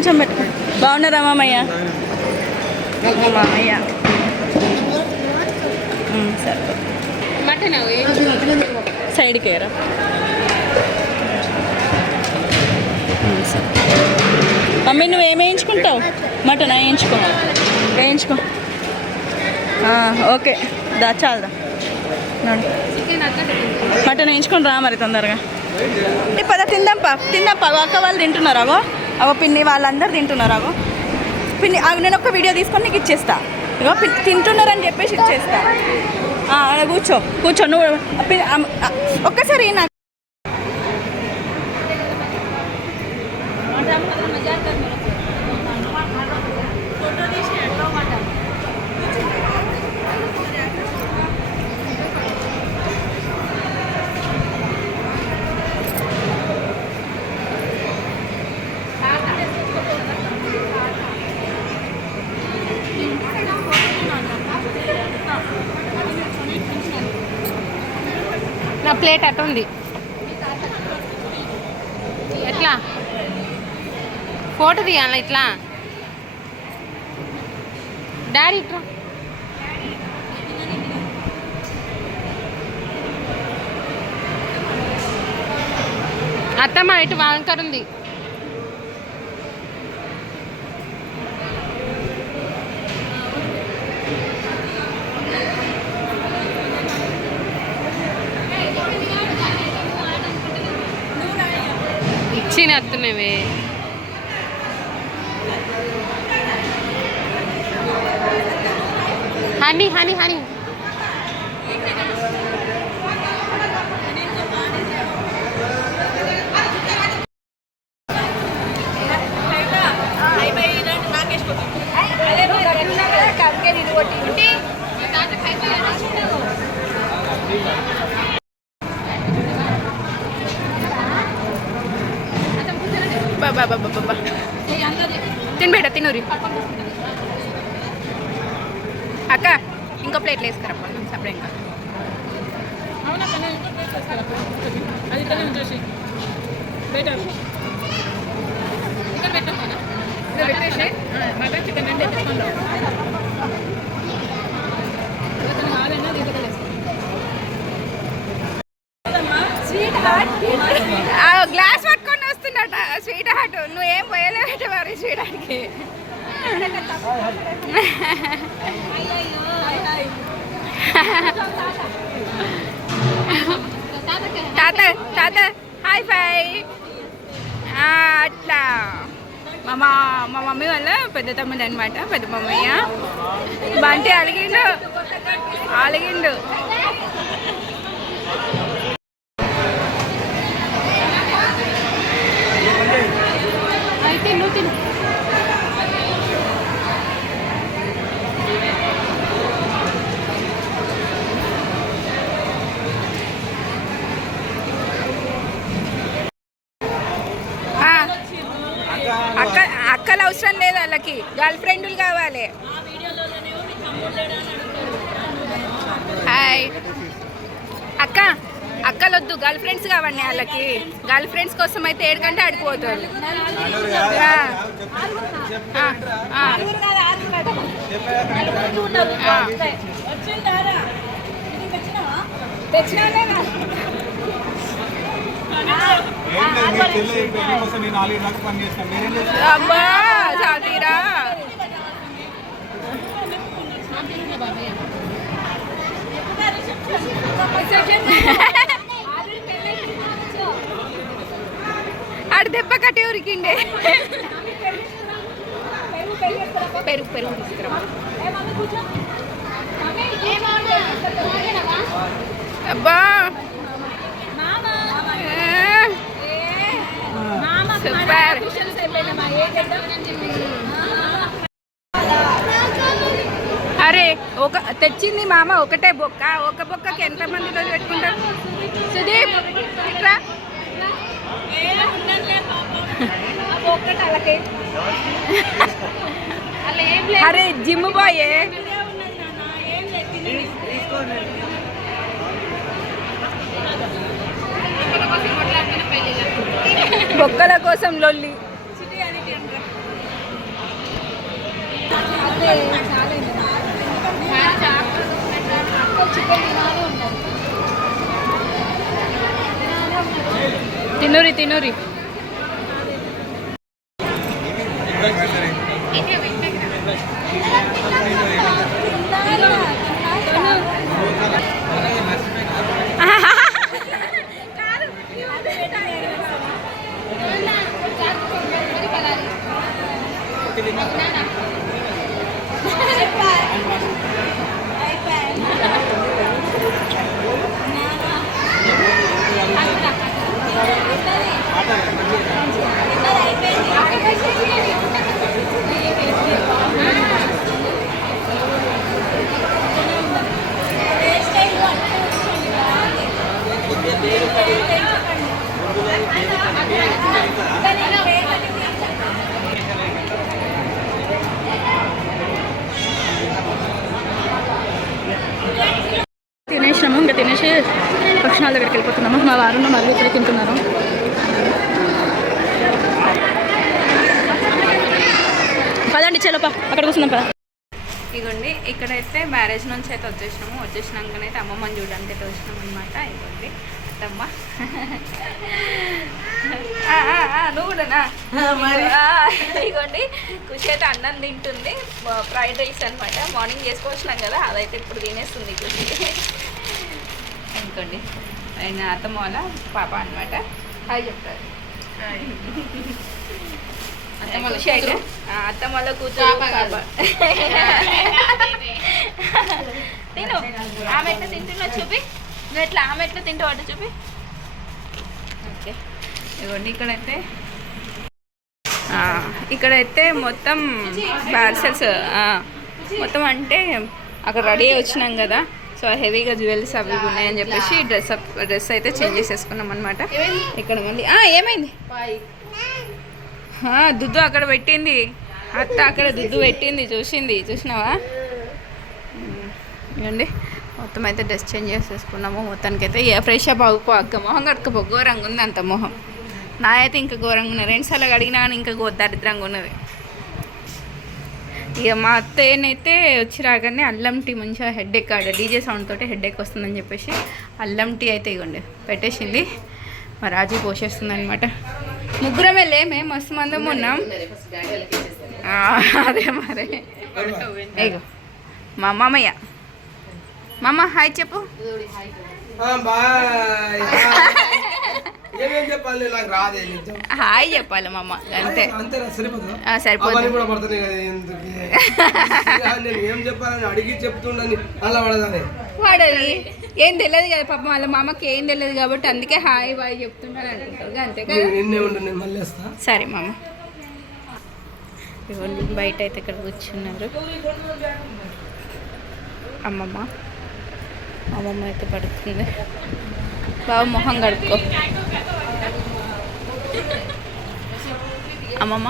ఇంకొంచెం పెట్టు. బాగున్నారా మామయ్య? మామయ్య. సరే. సైడ్కి ఏరా. మమ్మీ నువ్వు ఏం వేయించుకుంటావు? మటన్? వేయించుకో. వేయించుకో. ఓకే. దా చాలదా మటన్ వేయించుకొని రా మరి తొందరగా. పద తిందాంపా తిందాంపా అక్క వాళ్ళు తింటున్నారు అగో? అగో పిన్ని వాళ్ళందరూ తింటున్నారు అగో. పిన్ని అవి నేను ఒక వీడియో తీసుకొని నీకు ఇచ్చేస్తా. ఇగో పి- తింటున్నారని చెప్పేసి ఇచ్చేస్తా. ఆ, ఆడ కూర్చో కూర్చో నువ్వు ఒక్కసారి నా ప్లేట్ అటు ఉంది. ఎట్లా? ఫోటో తీయాలా ఇట్లా? డాడీ ఇట్లా అత్తమ్మ ఇటు వాంకర్ ఉంది. ఇచ్చిన అత్తున్నవే హనీ హనీ హనీ బాబా బాబా బాబా తినబెట్ట తినూరి అక్క ఇంకో ప్లేట్లు వేసుకురప్ప సపరేట్ ఇంకా గ్లాస్ పట్టుకొని వస్తుందట స్వీట్ హార్ట్. నువ్వేం పోయలేట మరి స్వీట్ హార్ట్కి? తాత తాత హాయ్ ఫై. అట్లా. మా మా మా మమ్మీ వాళ్ళ పెద్ద తమ్ముడు అనమాట పెద్ద మమ్మయ్య. బంటి అలిగిండు. అలిగిండు అయితే నువ్వు తిను ఆ, అక్క అక్కలు అవసరం లేదు వాళ్ళకి గర్ల్ కావాలి హాయ్. అక్క అక్కలొద్దు గర్ల్ ఫ్రెండ్స్ కావండి వాళ్ళకి. గర్ల్ ఫ్రెండ్స్ కోసం అయితే ఏడుకంటే ఆడిపోతారు ఆ, ఆ, ఆ. ఆ. అబ్బా సాతీరా ఆడ దెబ్బ కట్టి ఉరికిండే పెరుగు పెరుగు తీసుకురా. అబ్బా. సూపర్ అరే ఒక తెచ్చింది మామ ఒకటే బొక్క. ఒక బొక్కకి ఎంతమంది రోజు పెట్టుకుంటారు? సుదీప్ ఇట్రా. అరే జిమ్ బాయే. బొక్కల కోసం లొల్లి. ತಿನ್ನೋರಿ ತಿನ್ನೋರಿ. అక్కడ కూర్చున్నాం పద. ఇగోండి ఇక్కడైతే మ్యారేజ్ నుంచి అయితే వచ్చేసినాము. వచ్చేసినాకనైతే అమ్మమ్మని చూడడానికి అయితే వచ్చినాం అనమాట ఇగోండి అత్తమ్మ. ఆ, ఆ, ఆ, నువ్వు కూడానా ఆ, ఇగోండి ఖుషి అయితే అన్నం తింటుంది. ఫ్రైడ్ రైస్ అనమాట మార్నింగ్ చేసుకొచ్చినాం కదా అదైతే ఇప్పుడు తినేస్తుంది ఖుషి అనుకోండి ఆయన అత్తమ్మ వాళ్ళ పాప అనమాట హాయ్ చెప్తారు. అయితే ఆ, అత్తమ్మ వాళ్ళ కూతురు తిను. ఆమె ఎట్లా తింటున్నా చూపి. నువ్వు ఎట్లా ఆమె ఎట్లా తింటావు అటు చూపి. ఓకే. ఇవ్వండి ఇక్కడైతే ఇక్కడైతే మొత్తం పార్సల్స్ మొత్తం అంటే అక్కడ రెడీ వచ్చినాం కదా. సో హెవీగా జ్యువెలరీస్ అవి ఉన్నాయని చెప్పేసి డ్రెస్ అప్ డ్రెస్ అయితే చేంజ్ చేసేసుకున్నాం అనమాట ఇక్కడ మళ్ళీ ఏమైంది? దుద్దు అక్కడ పెట్టింది. అత్త అక్కడ దుద్దు పెట్టింది చూసింది. చూసినావా? ఇవ్వండి. మొత్తం అయితే డ్రెస్ చేంజ్ చేసేసుకున్నాము. మొత్తానికి అయితే ఏ ఫ్రెష్ అప్ అక్క. మొహం కడుకపో ఘోరంగా ఉంది అంత మొహం. నా అయితే ఇంకా ఘోరంగా ఉన్నది. రెండు సార్లు అడిగినా కానీ ఇంకా గో దరిద్రంగా ఉన్నది. ఇక మా అత్తయ్యనైతే వచ్చి రాగానే అల్లం టీ మంచిగా హెడ్ ఎక్ ఆడ డీజే సౌండ్ తోటి హెడ్ ఎక్ వస్తుందని చెప్పేసి అల్లం టీ అయితే ఇవ్వండి. పెట్టేసింది. మా రాజీ పోషేస్తుంది అనమాట ముగ్గురమే లేమే మస్తు మందం ఉన్నాం. అదే మరి. ఇగో మా మామయ్య. మామ హాయ్ చెప్పు. హాయ్ చెప్పాలి మామ అంతే. సరిపోతుందా ఏం చెప్పాలని అడిగి చెప్తుండని అలా పడదానే ఏం తెలియదు కదా పాపం వాళ్ళ మామకి ఏం తెలియదు కాబట్టి అందుకే హాయ్ బాయ్ చెప్తున్నాను అనుకుంటారు. అంతే కదా? సరే మామ. బయట అయితే ఇక్కడ కూర్చున్నారు. అమ్మమ్మ. అమ్మమ్మ అయితే పడుతుంది బాబు మొహం కడుక్కో. అమ్మమ్మ.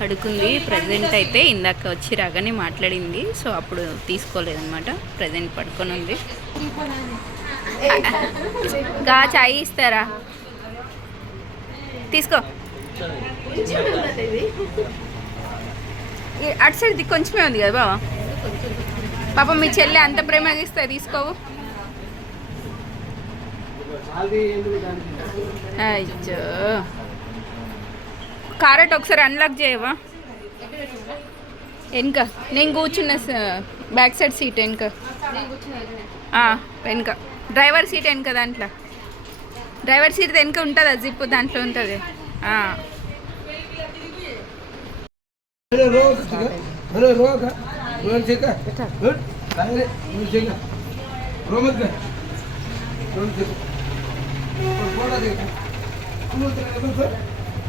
పడుకుంది. ప్రజెంట్ అయితే ఇందాక వచ్చి రాగానే మాట్లాడింది. సో అప్పుడు తీసుకోలేదన్నమాట. ప్రజెంట్ పడుకొని ఉంది గా చాయ్ ఇస్తారా? తీసుకో. అటు సైడ్ కొంచెమే ఉంది కదా బావా? పాప మీ చెల్లె అంత ప్రేమగా ఇస్తా తీసుకోవు. అయ్యో. కారెట్ ఒకసారి అన్లాక్ చేయవా? వెనుక. నేను కూర్చున్న బ్యాక్ సైడ్ సీట్ వెనుక. వెనుక. డ్రైవర్ సీట్ వెనుక దాంట్లో. డ్రైవర్ సీట్ వెనుక ఉంటుందా? జిప్ దాంట్లో ఉంటుంది.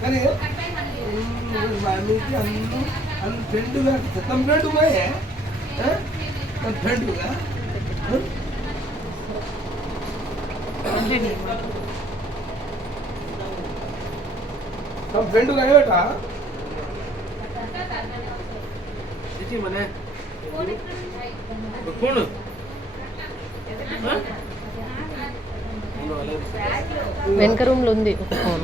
కానీ ఫ్రెండ్గా తమ ఫ్రెండ్ పోయే తమ ఫ్రెండ్గా తమ ఫ్రెండ్ కనబెట మనే కోణ్ వెనక ఉంది. ఫోన్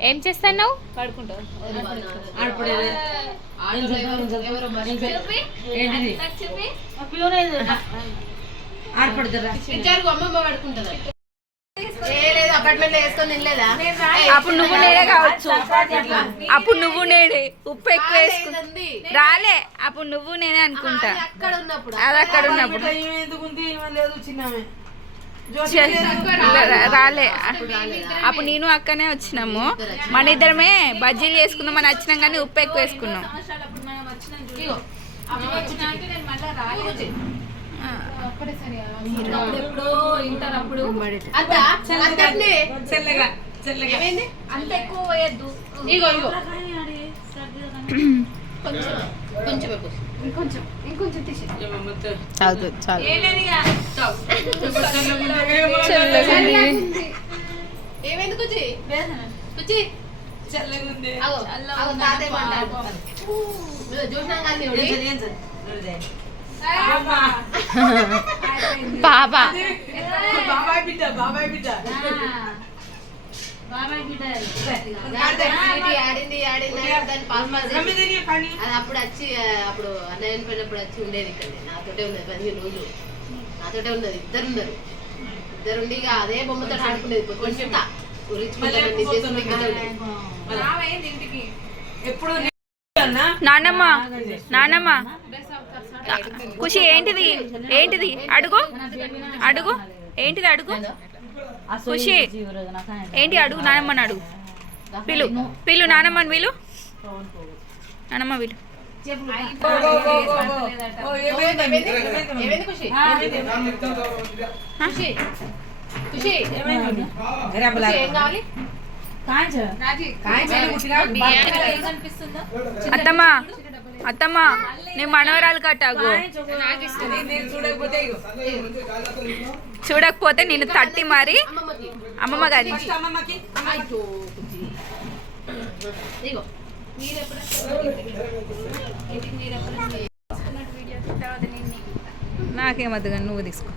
ఏం చేస్తున్నావు? అప్పుడు నువ్వు నేనే కావచ్చు. అప్పుడు నువ్వు నేనే. ఉప్పు ఎక్కువ వేసుకు రాలే అప్పుడు నువ్వు నేనే అనుకుంటా. అది అక్కడ ఉన్నప్పుడు. రాలే. అప్పుడు నేను అక్కనే వచ్చినాము. మన ఇద్దరమే బజ్జీలు చేసుకున్నాం అని వచ్చినాం కానీ ఉప్పు ఎక్కువ వేసుకున్నాం. అంత ఎక్కువ పోయద్దు. ఇగో ఇగో. కొంచెం కొంచెం చాలు చాలు ఏమైంది కుచి కుచి అగో, అగో, తాతయ్య మాట్లాడు. ఇదిగో చూసినాం కానీ ఇవిడి. బాబా ఇది ఆడింది ఆడింది దాని పాల్మాది. అది అప్పుడు వచ్చి అప్పుడు అన్నయ్య చనిపోయినప్పుడు వచ్చి ఉండేది ఇక్కడ. నాతోటే ఉన్నది పదిహేను రోజులు. నాతోటే ఉన్నది. ఇద్దరు ఉన్నారు. ఇద్దరు ఉండి అదే బొమ్మతో ఆడుకునేది. కొంచెం. నానమ్మ. నానమ్మ. ఖుషి ఏంటిది? ఏంటిది? అడుగు. అడుగు. ఏంటిది? అడుగు. ఖుషి. ఏంటి అడుగు నానమ్మని అడుగు పిలు. పిలు నానమ్మని వీలు? నానమ్మ వీలు. అత్తమ్మ. అత్తమ్మ నేను మనవరాలు కట్టాగు చూడకపోతే నేను తట్టి మరి అమ్మమ్మ గారి నాకేమద్దు కానీ నువ్వు తీసుకో.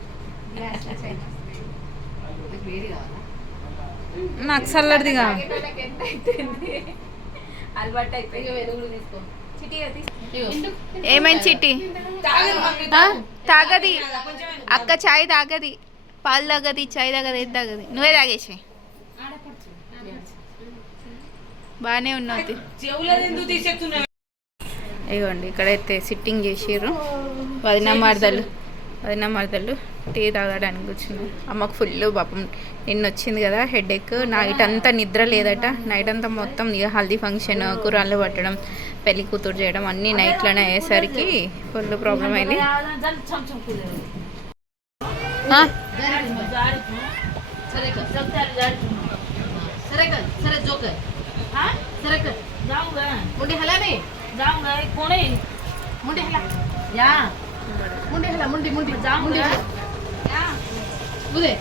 నీకు వేడి కావాలా నాకు చల్లడిది కావాలి అలవాటు అయిపోయి వెలుగులు తీసుకో. ఏమైంది చిట్టి? తాగది అక్క చాయ్ తాగది. పాలు తాగది చాయ్ తాగది ఏది తాగది? నువ్వే తాగేసి. బాగానే ఉన్నావు ఇగోండి ఇక్కడైతే సిట్టింగ్ చేసిర్రు. వదిన మరదలు. వదిన మరదలు టీ తాగడానికి కూర్చున్నారు. అమ్మకు ఫుల్ పాపం. నిన్న వచ్చింది కదా హెడేక్. నైట్ అంతా నిద్ర లేదట. నైట్ అంతా మొత్తం ఇక హల్దీ ఫంక్షన్ కూరళ్ళు పట్టడం. పెళ్లి కూతురు చేయడం అన్నీ నైట్లోనే అయ్యేసరికి ఫుల్ ప్రాబ్లం అయింది ఆ? సరే कर సరే कर సరే जोकर సరే कर मुंडी हला नहीं मुंडी हला मुंडी हला मुंडी मुंडी मुंडी हला उदे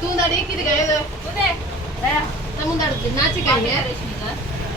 तू दाड़ी किती काय तर मुंदाड नाची काय బతుకరియా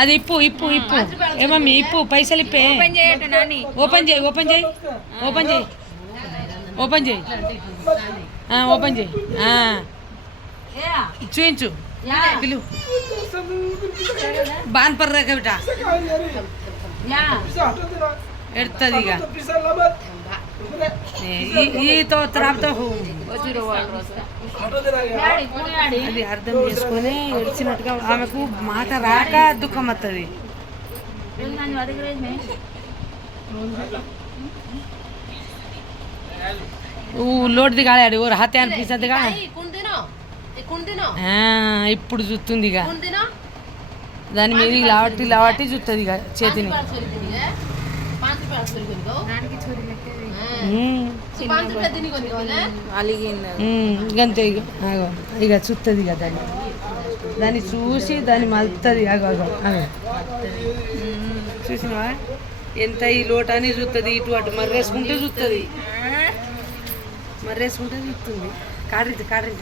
అది ఇప్పు ఇప్పు ఇప్పు. ఏమమ్మి ఇప్పు పైసలు ఇప్పే. ఓపెన్ చేయి ఓపెన్ చేయి. ఓపెన్ చేయి. ఓపెన్ చేయి. ఓపెన్ చేయి. చూయించు. పిలు. బాన్ పర్రాక బిట. ఎడుతుంది ఇక. ఈ తో త్రాపుతో అది అర్థం చేసుకొని ఏడ్చినట్టుగా ఆమెకు మాట రాక దుఃఖం వస్తుంది ఊ లోటుది కాలేడు ఊరు హత్య అనిపిస్తుందిగా ఇప్పుడు చూస్తుంది ఇక. దాని మీద లావట్టి లావట్టి చూస్తుంది ఇక చేతిని. ఇంకంతే ఇక ఆగో ఇక చుత్తది ఇక దాన్ని. దాన్ని చూసి దాన్ని మలుతుంది అగో చూసినవా? ఎంత ఈ లోటాన్ని చూస్తుంది ఇటు అటు మర్రేసుకుంటే చూస్తుంది మర్రేసుకుంటే చూస్తుంది. కాడ్రీ కాడ్రీ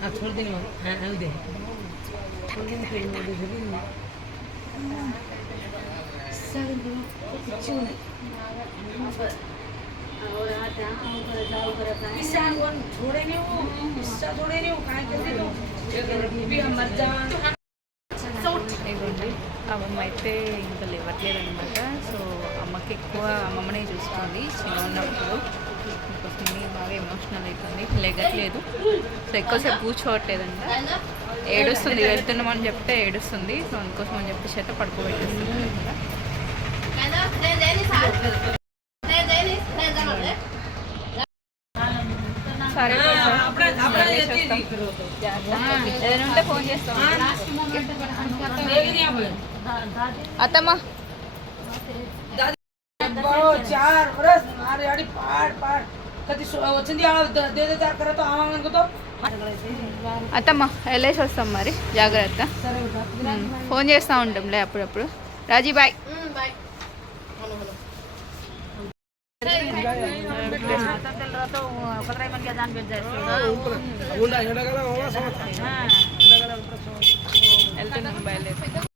हाँ छोड़ देंगे हाँ हाँ दे छोड़ देंगे फिर वो दे देंगे छोड़े नहीं वो हिस्सा छोड़े नहीं वो कहाँ करते तो भी हम मर जा ఇవ్వండి అమ్మమ్మ అయితే ఇంకా లేవట్లేదు అనమాట సో అమ్మకి ఎక్కువ అమ్మమ్మనే చూస్తుంది చిన్న ఉన్నప్పుడు వచ్చేస్తుంది బాగా ఎమోషనల్ అవుతుంది లెగట్లేదు. సో ఎక్కువసేపు కూర్చోవట్లేదంట. ఏడుస్తుంది. వెళ్తున్నాం అని చెప్తే ఏడుస్తుంది. సో అందుకోసం అని చెప్పేసి అయితే పడుకోబెట్టేస్తుంది. ఫోన్ చేస్తాం అత్తమ్మా వచ్చింది అత్తమ్మ వెళ్ళేసి వస్తాం మరి జాగ్రత్త ఫోన్ చేస్తూ ఉంటాంలే అప్పుడప్పుడు రాజీ బాయ్ వెళ్తున్నాం బయలుదేరి